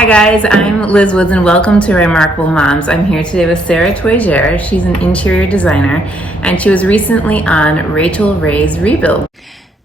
Hi guys, I'm Liz Woods and welcome to Ryemarkable Moms. I'm here today with Sara Touijer. She's an interior designer and she was recently on Rachael Ray's Rebuild.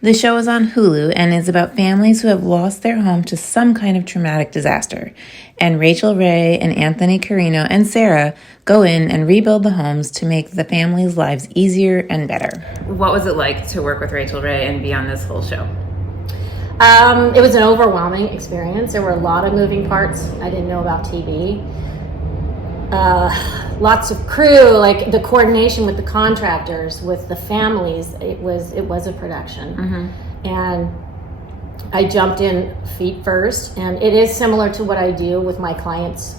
The show is on Hulu and is about families who have lost their home to some kind of traumatic disaster. And Rachael Ray and Anthony Carino and Sara go in and rebuild the homes to make the families' lives easier and better. What was it like to work with Rachael Ray and be on this whole show? It was an overwhelming experience. There were a lot of moving parts. I didn't know about TV. Lots of crew, like the coordination with the contractors, with the families. It was a production. Mm-hmm. And I jumped in feet first, and it is similar to what I do with my clients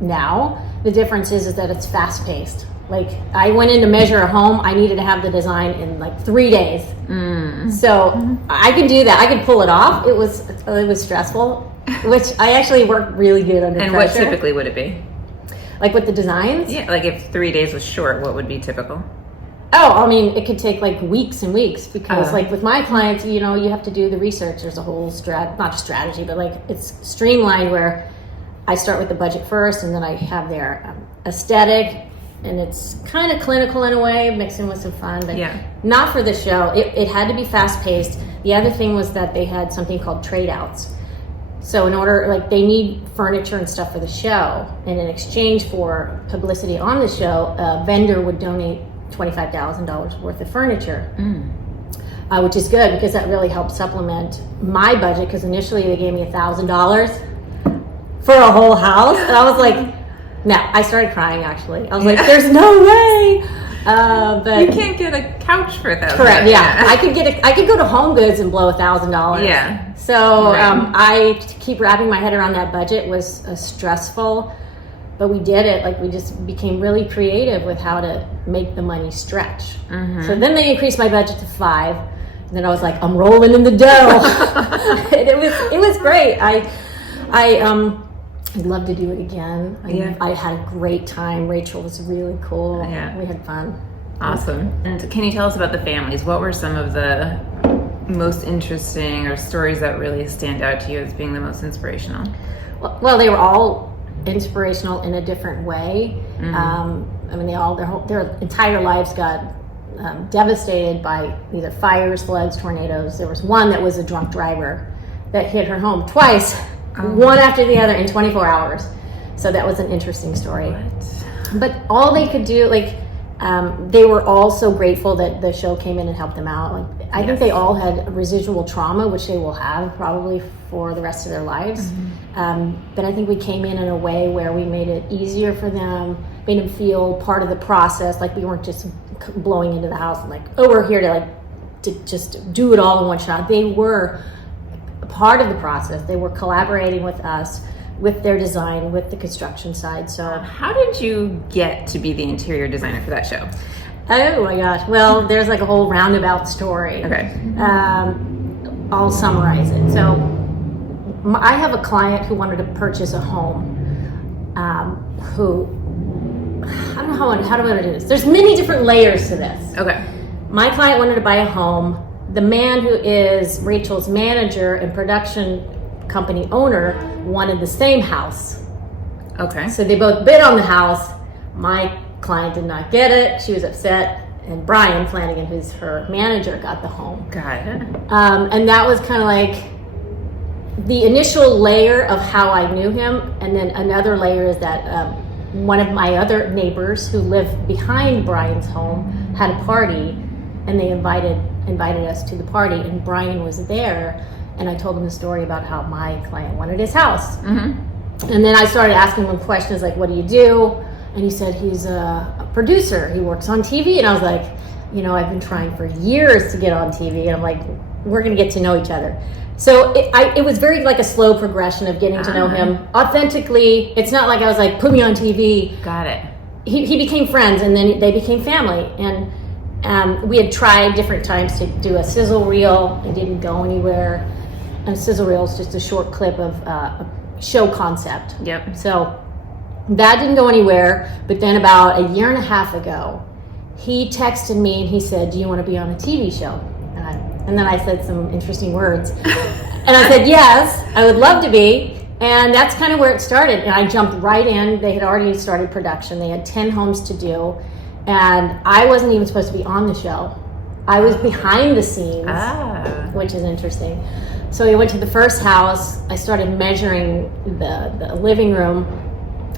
now. The difference is that it's fast paced. Like I went in to measure a home, I needed to have the design in like 3 days. So I can do that. I can pull it off. It was stressful, which I actually worked really good under pressure. And what typically would it be? Like with the designs? Yeah, like if 3 days was short, what would be typical? Oh, I mean, it could take like weeks and weeks because like with my clients, you know, you have to do the research. There's a whole not just strategy, but like it's streamlined where I start with the budget first and then I have their aesthetic. And it's kind of clinical in a way, mixing with some fun, but not for the show. It had to be fast-paced. The other thing was that they had something called trade-outs. So in order, like they need furniture and stuff for the show, and in exchange for publicity on the show, a vendor would donate $25,000 worth of furniture, which is good because that really helped supplement my budget because initially they gave me $1,000 for a whole house, and I was like, no, I started crying actually. I was like, there's no way. But you can't get a couch for $1,000. Correct, yeah. I could go to Home Goods and blow $1,000. Yeah. So I keep wrapping my head around that budget was stressful, but we did it. Like we just became really creative with how to make the money stretch. Mm-hmm. So then they increased my budget to $5,000. And then I was like, I'm rolling in the dough. And it was great. I'd love to do it again. I had a great time. Rachael was really cool. Yeah. We had fun. Awesome. And can you tell us about the families? What were some of the most interesting or stories that really stand out to you as being the most inspirational? Well, they were all inspirational in a different way. Mm-hmm. I mean, their entire lives got devastated by either fires, floods, tornadoes. There was one that was a drunk driver that hit her home twice. One after the other in 24 hours. So that was an interesting story. What? But all they could do, like, they were all so grateful that the show came in and helped them out. Like, I think they all had residual trauma, which they will have probably for the rest of their lives. Mm-hmm. But I think we came in a way where we made it easier for them, made them feel part of the process. Like we weren't just blowing into the house and like, oh, we're here to just do it all in one shot. They were part of the process. They were collaborating with us, with their design, with the construction side. So how did you get to be the interior designer for that show? Oh my gosh. Well, there's like a whole roundabout story. Okay. I'll summarize it. So I have a client who wanted to purchase a home, who, I don't know how do I do this? There's many different layers to this. Okay. My client wanted to buy a home. The man who is Rachael's manager and production company owner wanted the same house. Okay. So they both bid on the house. My client did not get it. She was upset. And Brian Flanagan, who's her manager, got the home. Got it. And that was kind of like the initial layer of how I knew him. And then another layer is that one of my other neighbors who lived behind Brian's home had a party, and they invited us to the party, and Brian was there, and I told him the story about how my client wanted his house. Mm-hmm. And then I started asking him questions like, what do you do? And he said he's a producer, he works on TV. And I was like, you know, I've been trying for years to get on TV. And I'm like, we're gonna get to know each other. So it was very like a slow progression of getting to know him authentically. It's not like I was like, put me on TV. Got it. He became friends, and then they became family. And we had tried different times to do a sizzle reel. It didn't go anywhere. And a sizzle reel is just a short clip of a show concept. Yep. So that didn't go anywhere. But then about a year and a half ago, he texted me and he said, do you want to be on a TV show? And then I said some interesting words. And I said, yes, I would love to be. And that's kind of where it started. And I jumped right in. They had already started production. They had 10 homes to do. And I wasn't even supposed to be on the show. I was behind the scenes, which is interesting. So we went to the first house. I started measuring the living room.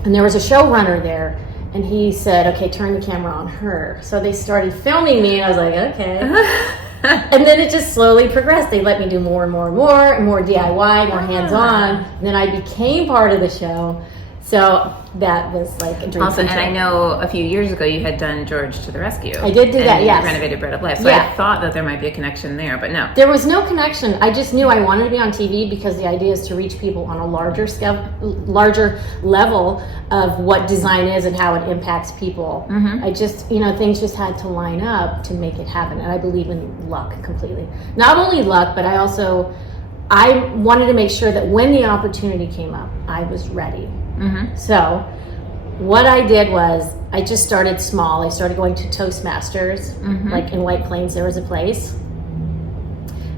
And there was a showrunner there. And he said, okay, turn the camera on her. So they started filming me. And I was like, okay. And then it just slowly progressed. They let me do more and more and more DIY, more hands-on. And then I became part of the show. So that was like a dream. Also, and I know a few years ago you had done George to the Rescue. I did do that, yes. Renovated Bread of Life. So I thought that there might be a connection there, but no. There was no connection. I just knew I wanted to be on TV because the idea is to reach people on a larger scale, larger level of what design is and how it impacts people. I just, things just had to line up to make it happen. And I believe in luck completely. Not only luck, but I wanted to make sure that when the opportunity came up, I was ready. So what I did was I just started small. I started going to Toastmasters, like in White Plains, there was a place.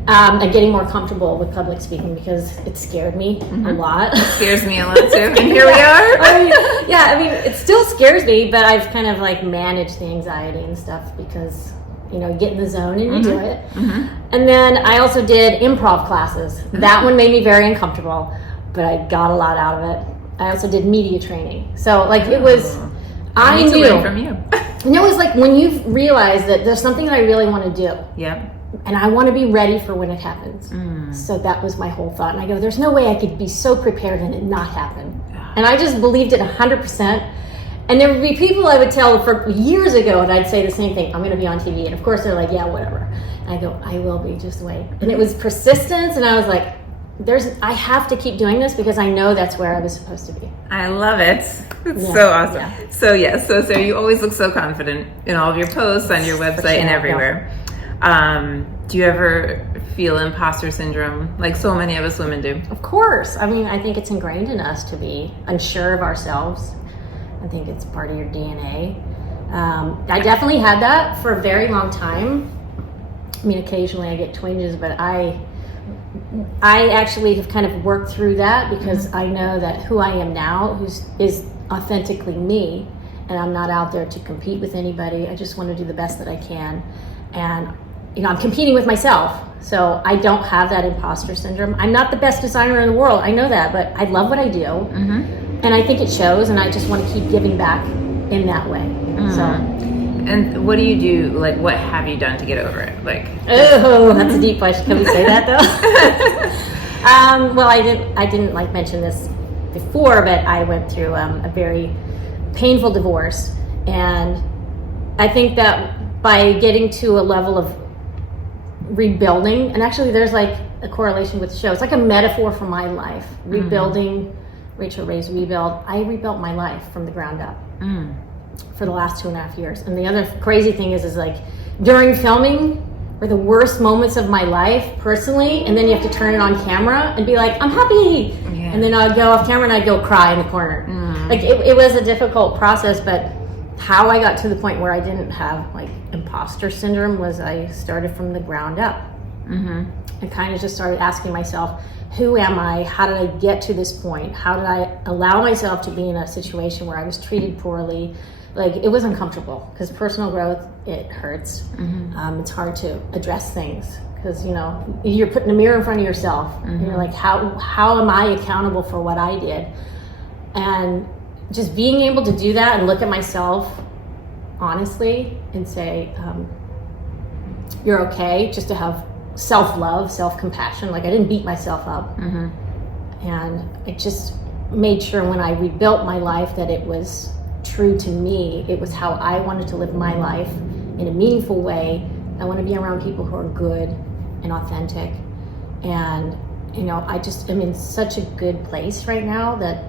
And getting more comfortable with public speaking because it scared me a lot. It scares me a lot too. And here we are. I mean, it still scares me, but I've kind of like managed the anxiety and stuff because, you get in the zone and you do it. And then I also did improv classes. That one made me very uncomfortable, but I got a lot out of it. I also did media training. So like it was, I need to learn from you. And it was like when you realize that there's something that I really want to do. Yep. And I want to be ready for when it happens. So that was my whole thought. And I go, there's no way I could be so prepared and it not happen. And I just believed it 100%. And there would be people I would tell for years ago, and I'd say the same thing, I'm going to be on TV. And of course they're like, yeah, whatever. And I go, I will be, just wait. And it was persistence. And I was like, I have to keep doing this because I know that's where I was supposed to be. I love it. It's so awesome. Yeah. So Sarah, you always look so confident in all of your posts on your website and everywhere. Yeah. Do you ever feel imposter syndrome like so many of us women do? Of course. I mean, I think it's ingrained in us to be unsure of ourselves. I think it's part of your DNA. I definitely had that for a very long time. I mean, occasionally I get twinges, but I actually have kind of worked through that because I know that who I am now is authentically me, and I'm not out there to compete with anybody. I just want to do the best that I can. And, I'm competing with myself. So I don't have that imposter syndrome. I'm not the best designer in the world. I know that, but I love what I do. And I think it shows, and I just want to keep giving back in that way. So. And what do you do? Like, what have you done to get over it? Like, oh, that's a deep question. Can we say that though? Well, I didn't like mention this before, but I went through a very painful divorce, and I think that by getting to a level of rebuilding, and actually, there's like a correlation with the show. It's like a metaphor for my life. Rebuilding, Rachael Ray's Rebuild. I rebuilt my life from the ground up. For the last 2.5 years. And the other crazy thing is like during filming were the worst moments of my life personally, and then you have to turn it on camera and be like, I'm happy. Yeah. And then I'd go off camera and I'd go cry in the corner. Like it was a difficult process, but how I got to the point where I didn't have like imposter syndrome was I started from the ground up. And kind of just started asking myself, who am I? How did I get to this point? How did I allow myself to be in a situation where I was treated poorly? Like it was uncomfortable because personal growth, it hurts. It's hard to address things because you're putting a mirror in front of yourself and you're like, how am I accountable for what I did? And just being able to do that and look at myself honestly and say, you're okay, just to have self-love, self-compassion. Like I didn't beat myself up. And it just made sure when I rebuilt my life that it was true to me. It was how I wanted to live my life in a meaningful way. I want to be around people who are good and authentic. And, I just am in such a good place right now that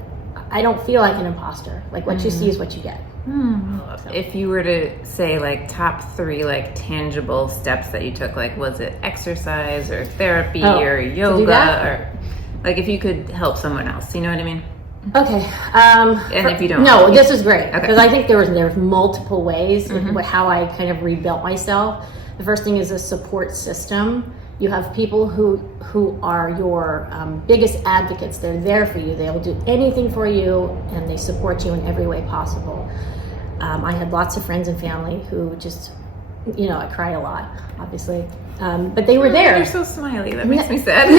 I don't feel like an imposter. Like what you see is what you get. So. If you were to say like top 3 like tangible steps that you took, like was it exercise or therapy or yoga or like if you could help someone else, you know what I mean? Okay. If you don't, no, this is great because okay. I think there's multiple ways how I kind of rebuilt myself. The first thing is a support system, You have people who are your biggest advocates. They're there for you. They will do anything for you, and they support you in every way possible. I had lots of friends and family who just, I cried a lot, obviously, but they were there. You're so smiley. That makes me sad.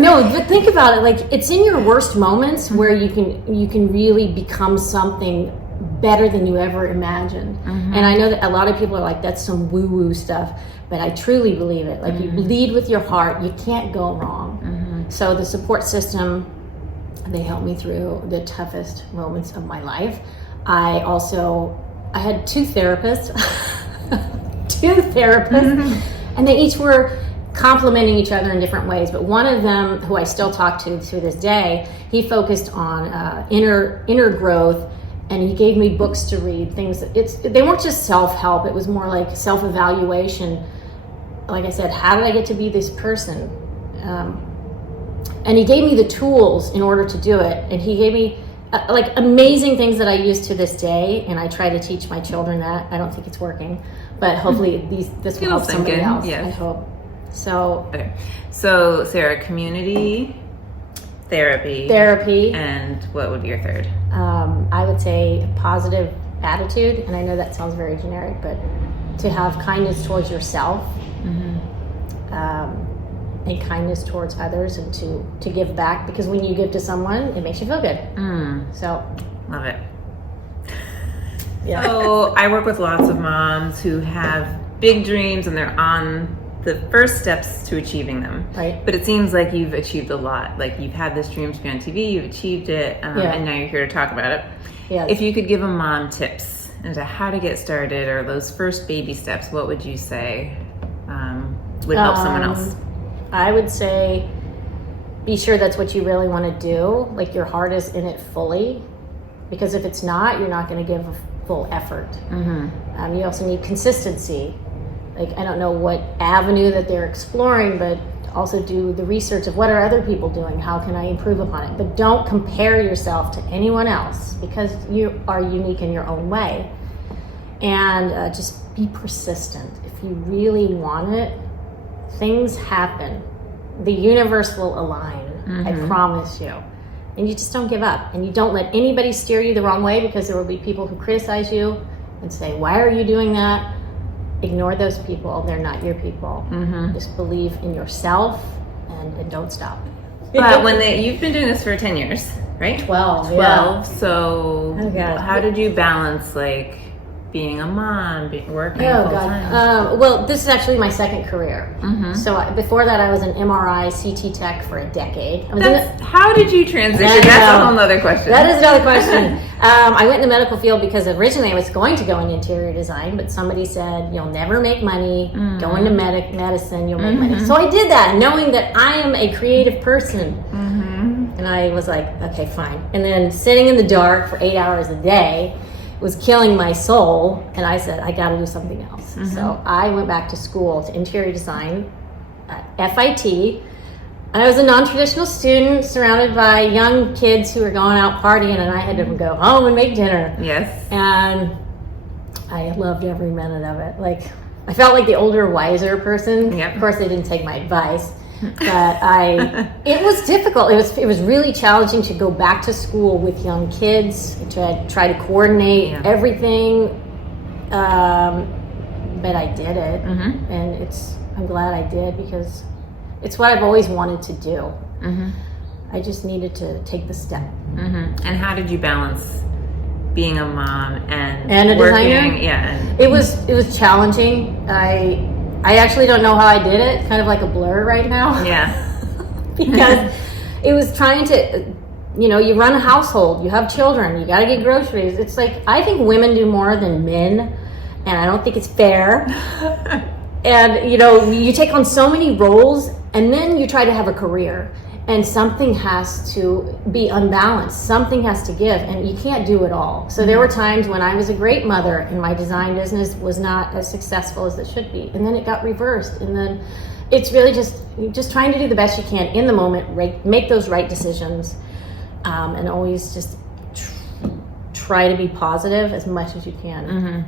No, but think about it. Like, it's in your worst moments where you can really become something better than you ever imagined. And I know that a lot of people are like, that's some woo-woo stuff, but I truly believe it. Like, you lead with your heart, you can't go wrong. So the support system, they helped me through the toughest moments of my life. I had two therapists, and they each were complementing each other in different ways. But one of them, who I still talk to this day, he focused on inner growth, and he gave me books to read. They weren't just self-help; it was more like self-evaluation. Like I said, how did I get to be this person? And he gave me the tools in order to do it, and he gave me like amazing things that I use to this day, and I try to teach my children that. I don't think it's working, but hopefully this will help somebody else. Yes. I hope. So, okay. So Sara, community, therapy, and what would be your third? I would say positive attitude, and I know that sounds very generic, but to have kindness towards yourself, and kindness towards others, and to give back, because when you give to someone, it makes you feel good. So, love it. Yeah. So I work with lots of moms who have big dreams, and they're on the first steps to achieving them. Right. But it seems like you've achieved a lot. Like, you've had this dream to be on TV, you've achieved it, and now you're here to talk about it. Yes. If you could give a mom tips into how to get started, or those first baby steps, what would you say would help someone else? I would say be sure that's what you really want to do. Like, your heart is in it fully, because if it's not, you're not going to give a full effort. You also need consistency. Like, I don't know what avenue that they're exploring, but also do the research of what are other people doing? How can I improve upon it? But don't compare yourself to anyone else, because you are unique in your own way. And just be persistent. If you really want it, things happen. The universe will align. I promise you. And you just don't give up. And you don't let anybody steer you the wrong way, because there will be people who criticize you and say, why are you doing that? Ignore those people. They're not your people. Just believe in yourself and don't stop. But you've been doing this for 10 years, right? 12. Yeah. So God. How did you balance, like, being a mom, working full time? Well, this is actually my second career. So before that, I was an MRI CT tech for a decade. How did you transition? That's a whole other question. That is another question. I went in the medical field because originally I was going to go in interior design, but somebody said, you'll never make money. Go into medicine, you'll make money. So I did that, knowing that I am a creative person. And I was like, okay, fine. And then sitting in the dark for 8 hours a day was killing my soul, and I said, I got to do something else. So I went back to school to interior design at FIT. I was a non-traditional student surrounded by young kids who were going out partying, and I had to go home and make dinner. Yes. And I loved every minute of it. Like, I felt like the older, wiser person. Yep. Of course, they didn't take my advice. But it was difficult. It was really challenging to go back to school with young kids, to try to coordinate everything. But I did it, and I'm glad I did, because it's what I've always wanted to do. I just needed to take the step. And how did you balance being a mom and a working? designer? Yeah. It was challenging. I actually don't know how I did it. Kind of like a blur right now. Yeah. Because it was trying to, you run a household, you have children, you got to get groceries. It's like, I think women do more than men, and I don't think it's fair. And, you take on so many roles, and then you try to have a career, and something has to be unbalanced. Something has to give, and you can't do it all. So there were times when I was a great mother and my design business was not as successful as it should be. And then it got reversed. And then it's really just trying to do the best you can in the moment, make those right decisions, and always just try to be positive as much as you can.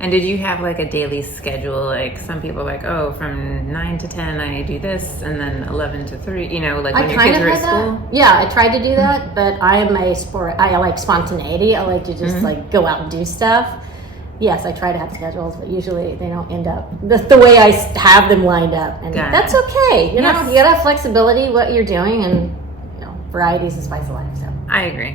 And did you have like a daily schedule? Like some people like, oh, from 9 to 10 I do this, and then 11 to 3, you know, like when your kids were at school? Yeah, I tried to do that, but I like spontaneity. I like to just like go out and do stuff. Yes, I try to have schedules, but usually they don't end up the way I have them lined up. And that's okay. You know, you gotta have flexibility, what you're doing, and, you know, variety is the spice of life, so. I agree.